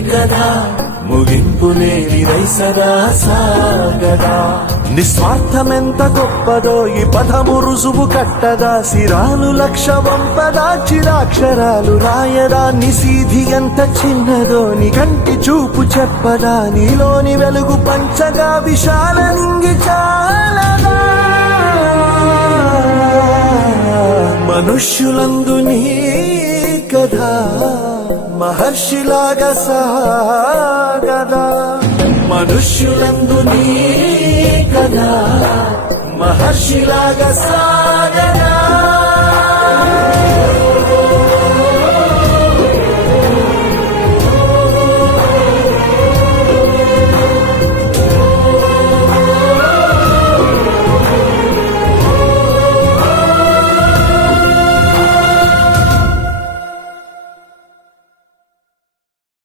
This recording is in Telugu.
కదా ముగింపు లేనిదై సదా సాగదా. నిస్వార్థమెంత గొప్పదో ఈ పదము రుజువు కట్టదా. సిరాలు లక్ష వంపదా చిరాక్షరాలు రాయదా. నిసీధి ఎంత చిన్నదో నీ కంటి చూపు చెప్పదా. నీలోని వెలుగు పంచగా విశాల నింగి చాలదా. మనుష్యులందు నీ కథ మహర్షిలాగా సాగదా. మనుష్యులందు నీ కథ మహర్షిలాగా సాగదా.